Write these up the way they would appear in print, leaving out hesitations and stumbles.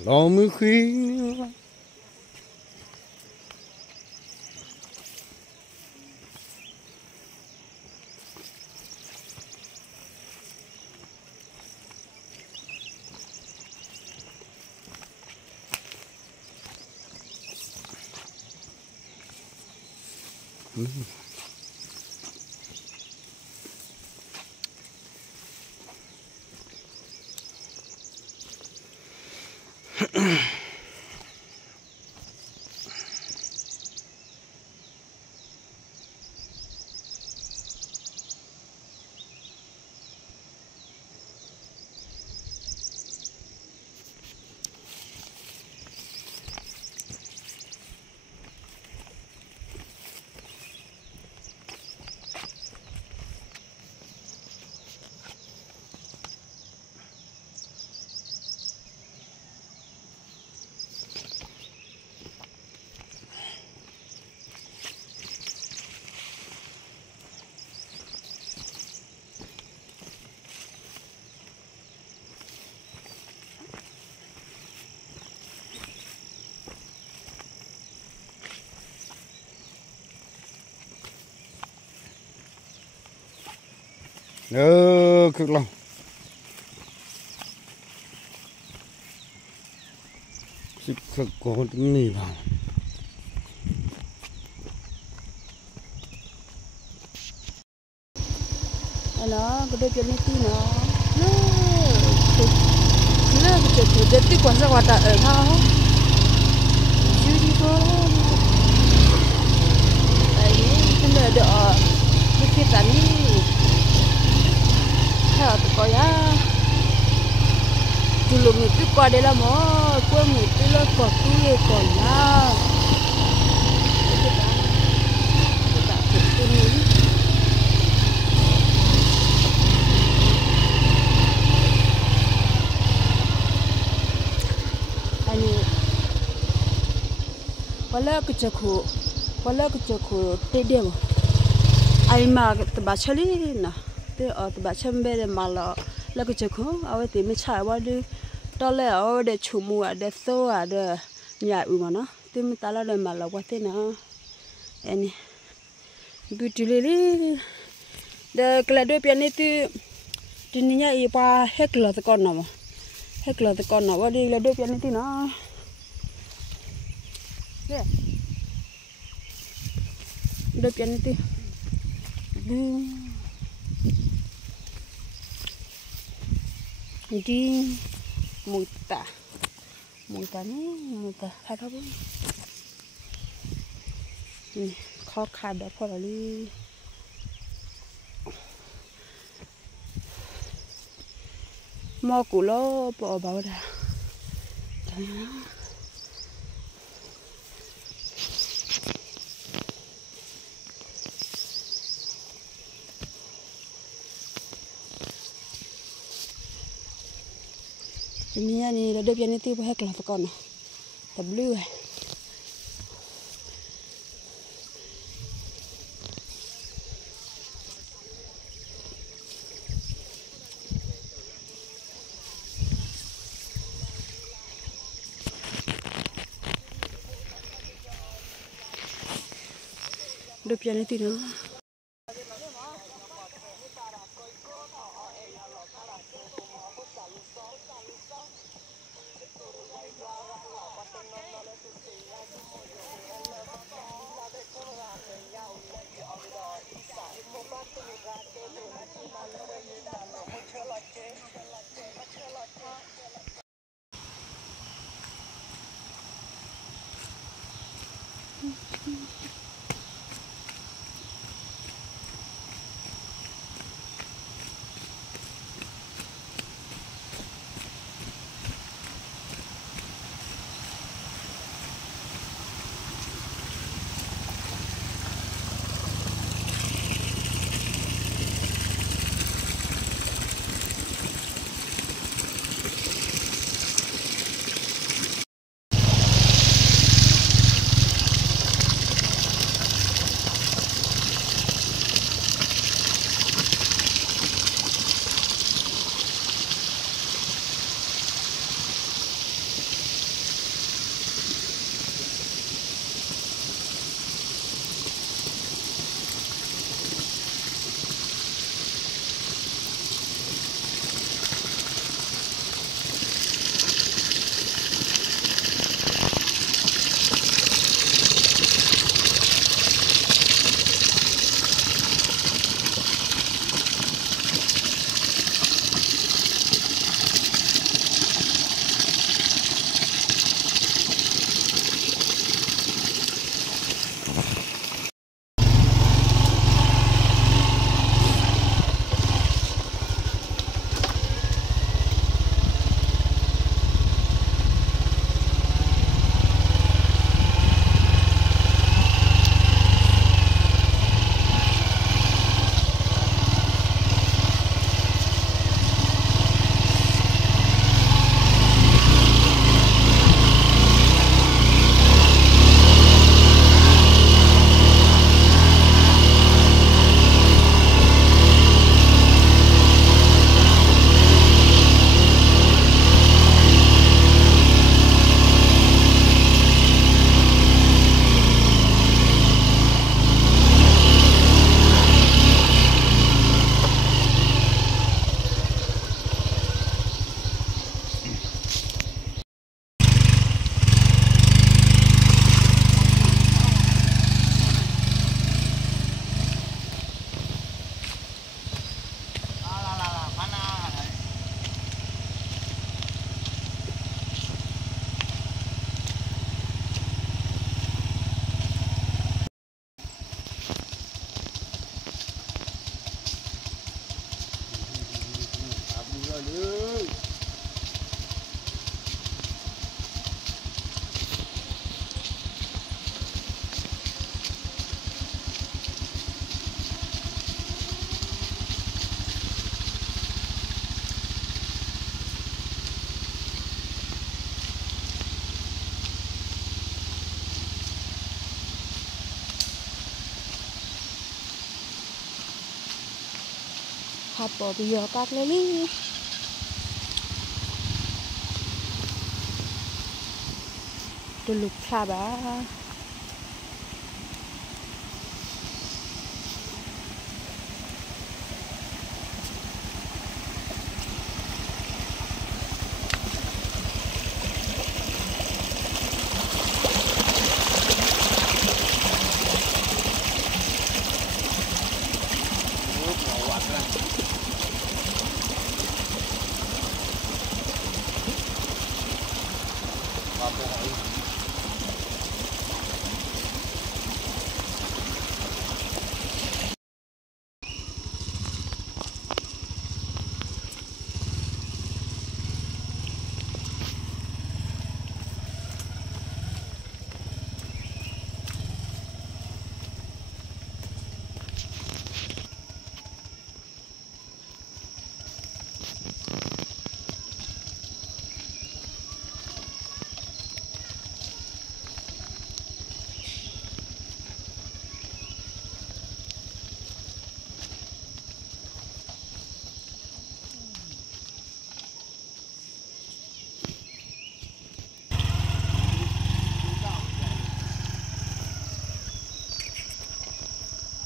Lo mưa khí cực lòng xịt cực có tính nỉ vào nó cái đây cái này tí nó cái tí quan sát hoạt động ở thao chưa đi có đấy nên là đỡ cái tán đi theo tụi coi á chừng mình cứ qua đây là mỏ qua mình cứ lo còn túi còn lá cái tán cái ní wala kuchaku te demo ai ma te ba chali na te te ba chambe de mala la kuchaku awe te me chai wa de to le awe de chumu a de so a de nya u ma no te me tala de mala wa te na eni butulele de kla de piani tu ninya i pa hekla te kon na wa de la de piani ti na yeah. Udah pian itu, jadi muta apa pun, ini kau kada apa lagi, mau kulo apa bawa dah. Ini ni ada pian itu pakai kelas tekan, blue. Ada pian itu no. khá bỏ bây giờ các lấy đi tôi lục khá bả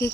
cái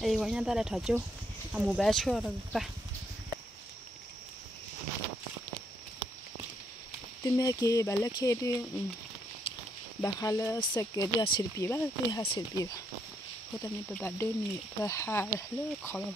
ấy quá nhanh ta lại thở chú một bé chưa được cả thì mẹ kia bà lấy kia đi bà khai là sẽ cái đi ăn sirpi bà đi ăn sirpi cô ta nên bà đơn nhỉ bà hà lấy khó lắm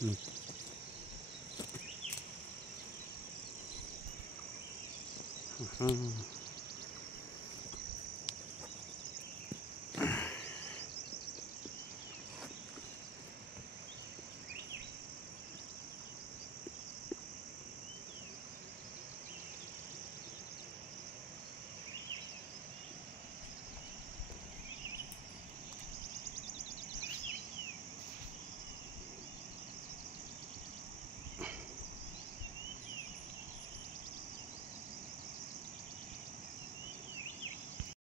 Hmm.